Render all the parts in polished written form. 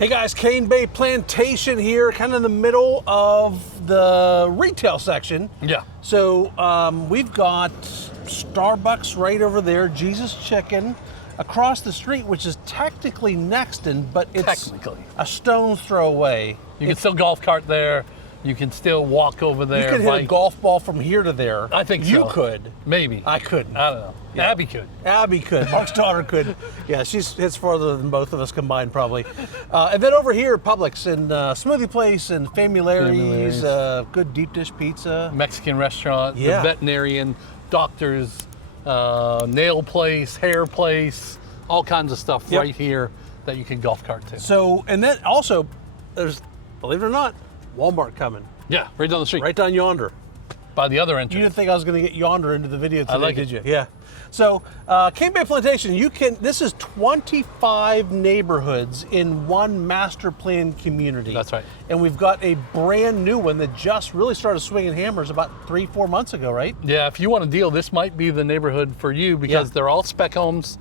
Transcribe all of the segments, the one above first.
Hey guys, Cane Bay Plantation here, kind of in the middle of the retail section. Yeah. So we've got Starbucks right over there, Jesus Chicken across the street, which is technically Nexton, but it's a stone's throw away. You can still golf cart there. You can still walk over there. You could hit a golf ball from here to there. I think so. You could. Maybe. I couldn't. I don't know. Yeah. Abby could. Abby could. Mark's daughter could. Yeah, she hits farther than both of us combined, probably. And then over here, Publix and Smoothie Place and Family Larry's, good deep dish pizza. Mexican restaurant, Yeah. the veterinarian, doctors, nail place, hair place, all kinds of stuff right here that you can golf cart to. So, and then also, there's, believe it or not, Walmart coming. Yeah, right down the street. Right down yonder. By the other entrance. You didn't think I was going to get yonder into the video today, I like did it. you? Yeah. So, Cane Bay Plantation, this is 25 neighborhoods in one master plan community. That's right. And we've got a brand new one that just really started swinging hammers about 3-4 months ago, right? Yeah, if you want a deal, this might be the neighborhood for you because they're all spec homes.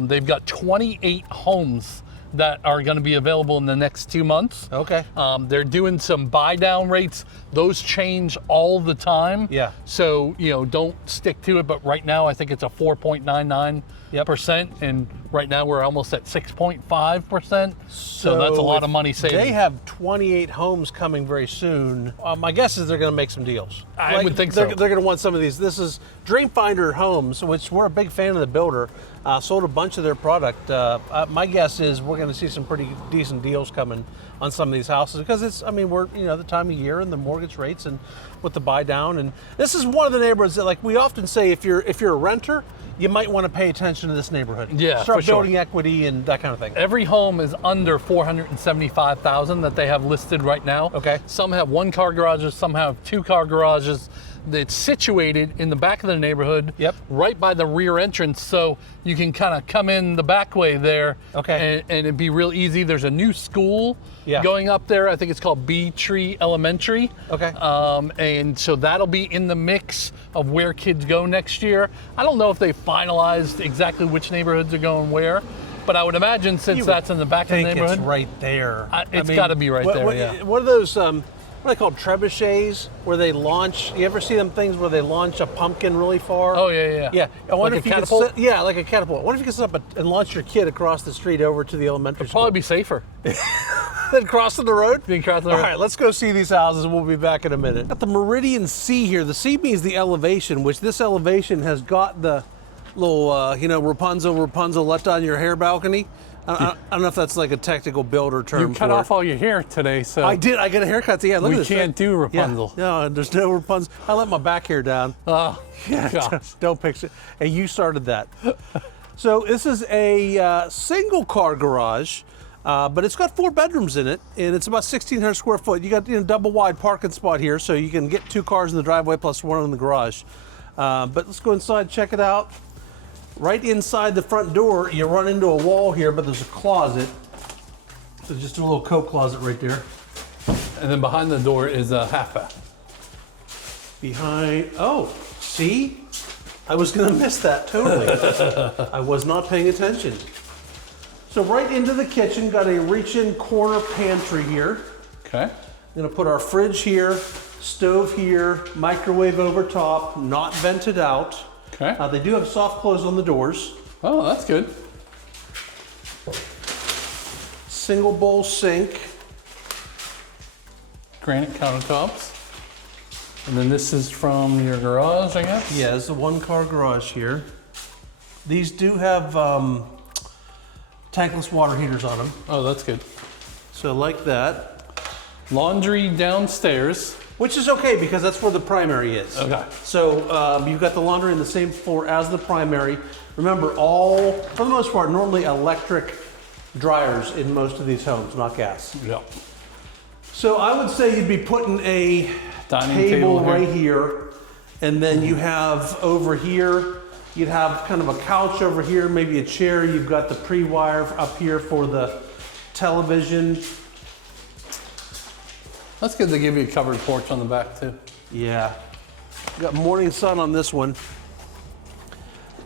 They've got 28 homes that are going to be available in the next 2 months. Okay. They're doing some buy down rates. Those change all the time. Yeah. So, don't stick to it. But right now, I think it's a 4.99%. And right now, we're almost at 6.5%. So that's a lot of money saved. They have 28 homes coming very soon. My guess is they're going to make some deals. I would think so. They're going to want some of these. This is Dreamfinder Homes, which we're a big fan of the builder. Sold a bunch of their product. My guess is we're going to see some pretty decent deals coming on some of these houses because we're the time of year and the mortgage rates and with the buy down. And this is one of the neighborhoods that, like we often say, if you're a renter, you might want to pay attention to this neighborhood. Yeah, start for sure. building equity and that kind of thing. Every home is under $475,000 that they have listed right now. Okay. Some have 1-car garages, some have 2-car garages. It's situated in the back of the neighborhood, right by the rear entrance, so you can kind of come in the back way there. Okay. And it'd be real easy. There's a new school going up there. I think it's called Bee Tree Elementary. Okay. And so that'll be in the mix of where kids go next year. I don't know if they finalized exactly which neighborhoods are going where, but I would imagine since that's in the back of the neighborhood. It's right there. It's got to be right there, yeah. What are those, what are they called, trebuchets, where they launch, you ever see them things where they launch a pumpkin really far? Oh, yeah. Yeah. I wonder Like if a you catapult? could like a catapult. I wonder if you could set up and launch your kid across the street over to the elementary school. Probably be safer. Then crossing the road? Then crossing the road. All right, let's go see these houses. We'll be back in a minute. Got the Meridian C here. The C means the elevation, which this elevation has got the little, Rapunzel let down your hair balcony. I don't know if that's like a technical builder term. You cut off all your hair today, so I did. I got a haircut. Yeah, look at this. We can't do Rapunzel. Yeah. No, there's no Rapunzel. I let my back hair down. Oh, yeah. Don't picture. Hey, you started that. So this is a single car garage, but it's got 4 bedrooms in it, and it's about 1,600 square foot. You got double wide parking spot here, so you can get 2 cars in the driveway plus 1 in the garage. But let's go inside, check it out. Right inside the front door, you run into a wall here, but there's a closet. So just a little coat closet right there. And then behind the door is a half bath. See? I was gonna miss that totally. I was not paying attention. So right into the kitchen, got a reach-in corner pantry here. Okay. Gonna put our fridge here, stove here, microwave over top, not vented out. Okay. They do have soft close on the doors. Oh, that's good. Single bowl sink. Granite countertops. And then this is from your garage, I guess? Yeah, it's a 1-car garage here. These do have tankless water heaters on them. Oh, that's good. So like that. Laundry downstairs. Which is okay because that's where the primary is. Okay. So you've got the laundry on the same floor as the primary. Remember, for the most part, normally electric dryers in most of these homes, not gas. Yeah. So I would say you'd be putting a dining table right here, and then you have over here, you'd have kind of a couch over here, maybe a chair. You've got the pre-wire up here for the television. That's good. They give you a covered porch on the back too. Yeah. Got morning sun on this one.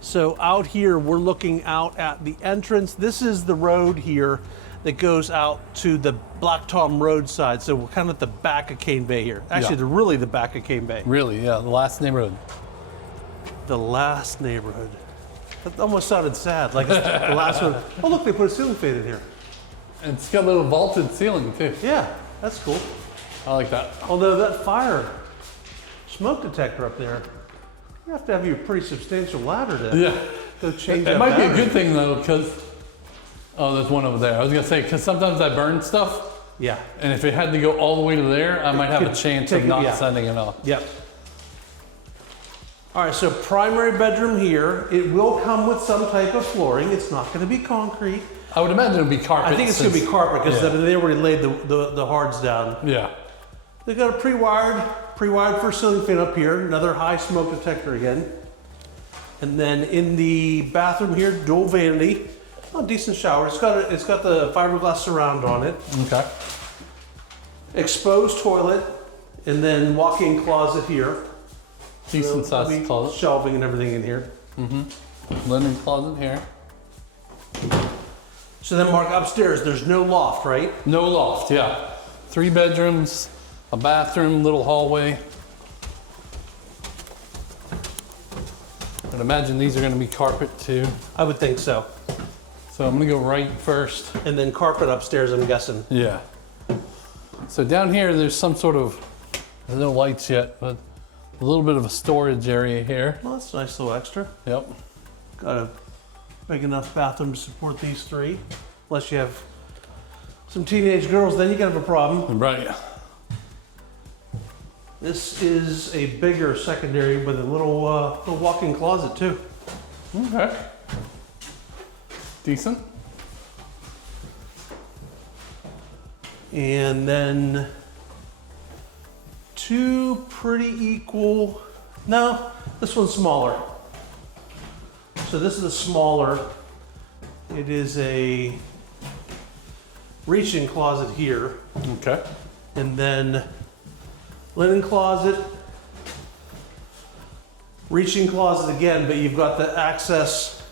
So out here, we're looking out at the entrance. This is the road here that goes out to the Black Tom roadside. So we're kind of at the back of Cane Bay here. Actually, Yeah. they're really the back of Cane Bay. Really, yeah, the last neighborhood. The last neighborhood. That almost sounded sad, like it's the last one. Oh, look, they put a ceiling fan in here. And it's got a little vaulted ceiling too. Yeah, that's cool. I like that. Although that fire smoke detector up there, you have to have your pretty substantial ladder to Yeah. go change It that might be a battery. good thing though, because, oh, there's one over there. I was gonna say, because sometimes I burn stuff, Yeah. and if it had to go all the way to there, I might have a could chance take of it- not yeah. sending it off. Yep. All right, so primary bedroom here. It will come with some type of flooring. It's not going to be concrete. I would imagine it would be carpet. I think it's going to be carpet because Yeah. they already laid the hards down. Yeah. They got a pre-wired for ceiling fan up here. Another high smoke detector again. And then in the bathroom here, dual vanity. Oh, decent shower. It's got the fiberglass surround on it. Okay. Exposed toilet, and then walk-in closet here. Decent So, sized closet. Shelving and everything in here. Linen closet here. So then, Mark, upstairs, there's no loft, right? No loft, yeah. 3 bedrooms, a bathroom, little hallway. I'd imagine these are gonna be carpet too. I would think so. So I'm gonna go right first. And then carpet upstairs, I'm guessing. Yeah. So down here, there's some sort of, there's no lights yet, but a little bit of a storage area here. Well, that's a nice little extra. Yep. Got a big enough bathroom to support these 3. Unless you have some teenage girls, then you can have a problem. Right. This is a bigger secondary with a little walk-in closet too. Okay. Decent. And then 2 pretty equal. No, this one's smaller. So this is a smaller. It is a reach-in closet here, Okay. and then linen closet, reach-in closet again, but you've got the access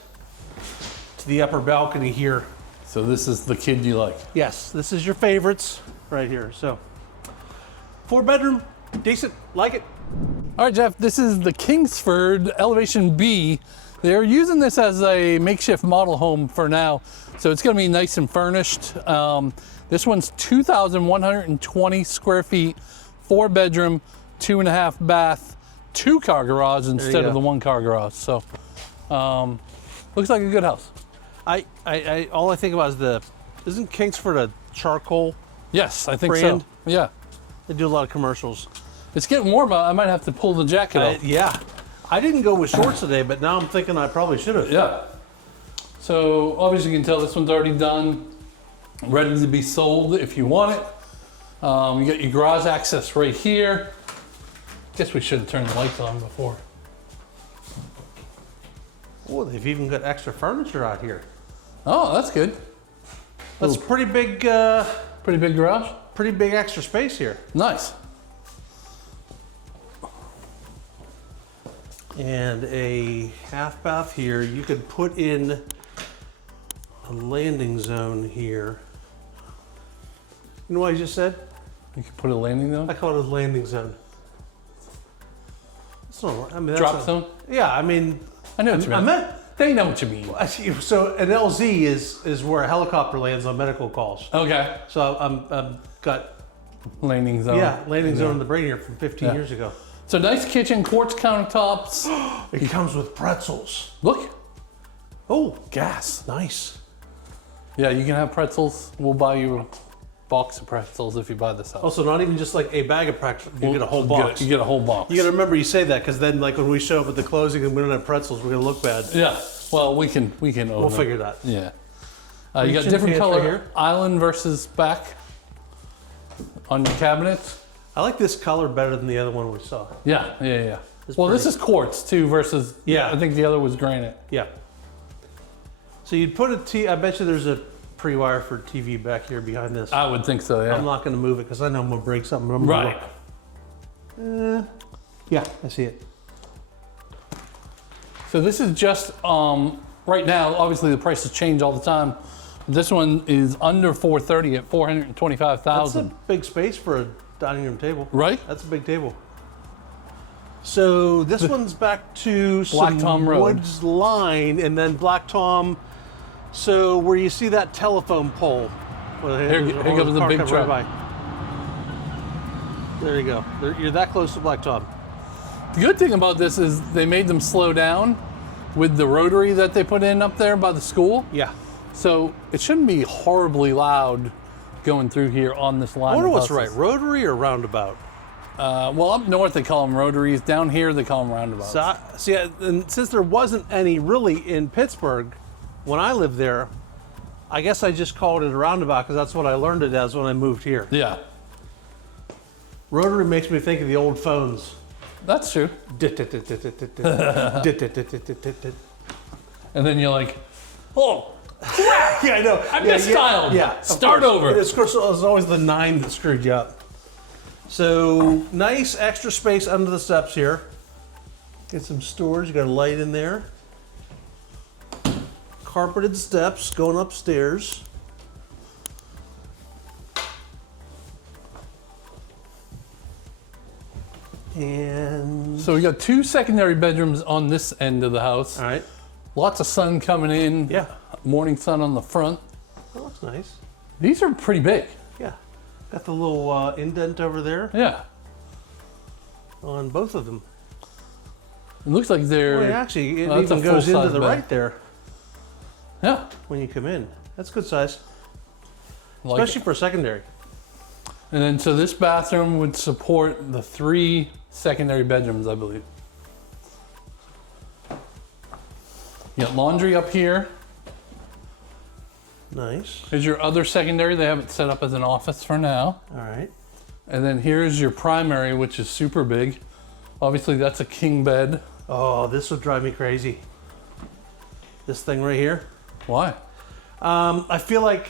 to the upper balcony here. So this is the kid you like. Yes, this is your favorites right here. So 4-bedroom, decent, like it. All right, Jeff, this is the Kingsford Elevation B. They're using this as a makeshift model home for now, so it's gonna be nice and furnished. This one's 2,120 square feet, 4-bedroom, 2.5 bath, 2-car garage instead go. of the 1-car garage. So, looks like a good house. I all I think about is isn't Kingsford a charcoal? Yes, I think Brand? so. Yeah. They do a lot of commercials. It's getting warm out. I might have to pull the jacket off. Yeah. I didn't go with shorts today, but now I'm thinking I probably should have. Yeah. So obviously you can tell this one's already done, ready to be sold if you want it. You got your garage access right here. Guess we should have turned the lights on before. Oh, they've even got extra furniture out here. Oh, that's good. That's pretty big, Pretty big garage. pretty big extra space here. Nice. And a half bath here. You could put in a landing zone here. You know what I just said? You could put a landing zone. I call it a landing zone. It's not, I mean, that's Drop a- zone. Yeah, I mean, I know what you I meant. meant, They know what you mean. so an LZ is where a helicopter lands on medical calls. Okay. So I'm got, Landing zone. yeah, landing Yeah. zone in the brain here from 15 Yeah. years ago. So nice kitchen, quartz countertops. It comes with pretzels. Look, Oh, gas. nice. Yeah, you can have pretzels. We'll buy you a box of pretzels if you buy this house. Also, not even just like a bag of pretzels, you get a whole box. You get a whole box. You gotta remember you say that because then, like when we show up at the closing and we don't have pretzels, we're gonna look bad. Yeah. Well, we can. We'll figure that. Yeah. You got Reach-in different pantry color here. island versus Spec on your cabinets. I like this color better than the other one we saw. Yeah, yeah, yeah. It's Well, this pretty. is quartz too versus. Yeah. I think the other was granite. Yeah. So you'd put I bet you there's a pre-wire for TV back here behind this. I would think so. Yeah. I'm not gonna move it because I know I'm gonna break something. But I'm gonna Right. look. Yeah, I see it. So this is just right now. Obviously, the prices change all the time, This one is under 430 at That's 425,000. a big space for a dining room table. Right? That's a big table. So this one's back to Black Tom Road. Woods line, and then Black Tom. So where you see that telephone pole. Well, Here comes the car big coming truck. right by. There you go. You're that close to Black Tom. The good thing about this is they made them slow down with the rotary that they put in up there by the school. Yeah. So it shouldn't be horribly loud going through here on this line. I wonder of what's buses. right, rotary or roundabout? Well, up north they call them rotaries. Down here they call them roundabouts. So, see, and since there wasn't any really in Pittsburgh when I lived there, I guess I just called it a roundabout because that's what I learned it as when I moved here. Yeah, Rotary makes me think of the old phones. that's true. And then you're like, oh, Yeah, I know. I misstyled. Yeah, of Start course. over. And of course, it was always the 9 that screwed you up. So nice extra space under the steps here. Get some storage. You got a light in there. Carpeted steps going upstairs. And So we got 2 secondary bedrooms on this end of the house. all right, Lots of sun coming in. yeah, Morning sun on the front. that looks nice. These are pretty big. Yeah, got the little indent over there Yeah. on both of them. It looks like they're. Well, actually, it that's a even goes into full-size the bed. right there Yeah. when you come in. That's good size, Like especially for secondary. And then, so this bathroom would support the 3 secondary bedrooms, I believe. You got laundry up here. Nice. Here's your other secondary. They have it set up as an office for now. All right. And then here's your primary, which is super big. Obviously, that's a king bed. Oh, this would drive me crazy. This thing right here. Why? I feel like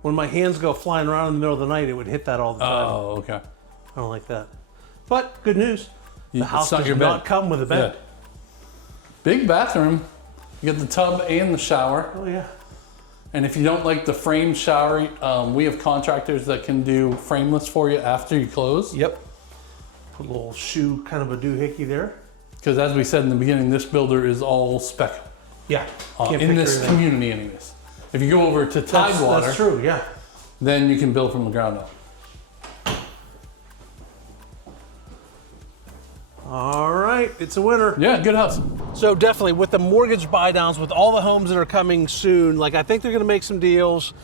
when my hands go flying around in the middle of the night, it would hit that all the time. Oh, okay. I don't like that. But good news. The It's house not does your not bed. come with a bed. Yeah. Big bathroom. You got the tub and the shower. Oh, yeah. And if you don't like the frame shower, we have contractors that can do frameless for you after you close. Yep. Put a little shoe, kind of a doohickey there. Because as we said in the beginning, this builder is all spec Yeah. in this community anyways. If you go over to Tidewater, That's true, yeah. then you can build from the ground up. All right, it's a winner. Yeah, good house. So definitely with the mortgage buy downs, with all the homes that are coming soon, like I think they're going to make some deals.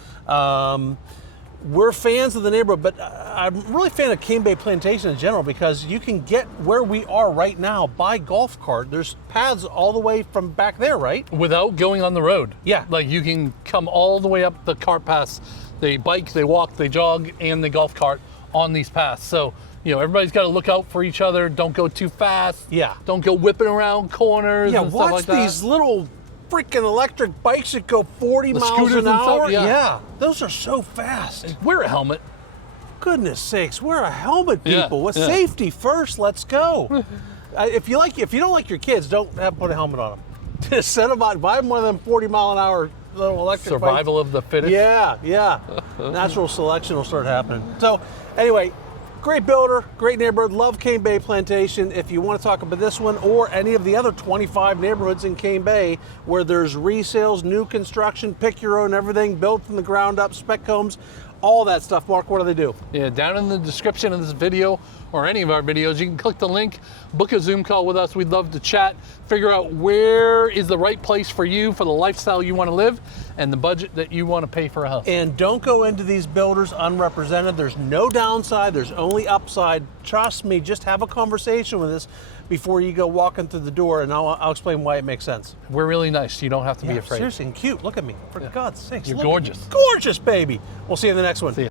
We're fans of the neighborhood, but I'm really a fan of Cane Bay Plantation in general because you can get where we are right now by golf cart. There's paths all the way from back there, right? Without going on the road. Yeah. Like you can come all the way up the cart paths. They bike, they walk, they jog, and they golf cart on these paths. So, everybody's got to look out for each other. Don't go too fast. Yeah. Don't go whipping around corners Yeah, and stuff watch like that. these little freaking electric bikes that go 40 The miles scooters an and stuff, hour. yeah. Those are so fast. Wear a helmet. Goodness sakes, wear a helmet, Yeah, people. With yeah. safety first, let's go. If you don't like your kids, don't put a helmet on them. Just set them out, buy them one of them 40-mile-an-hour little electric Survival of the fittest. Yeah. Natural selection will start happening. So, anyway, great builder, great neighborhood. Love Cane Bay Plantation. If you want to talk about this one or any of the other 25 neighborhoods in Cane Bay where there's resales, new construction, pick your own everything, built from the ground up, spec homes, all that stuff, Mark, what do they do? Yeah, down in the description of this video or any of our videos, you can click the link, book a Zoom call with us. We'd love to chat, figure out where is the right place for you, for the lifestyle you want to live, and the budget that you want to pay for a house. And don't go into these builders unrepresented. There's no downside, there's only upside. Trust me, just have a conversation with us before you go walking through the door, and I'll explain why it makes sense. We're really nice. You don't have to be afraid. Seriously, and cute. Look at me. For God's sakes. You're look at me. gorgeous. Gorgeous, baby. We'll see you in the next one. See ya.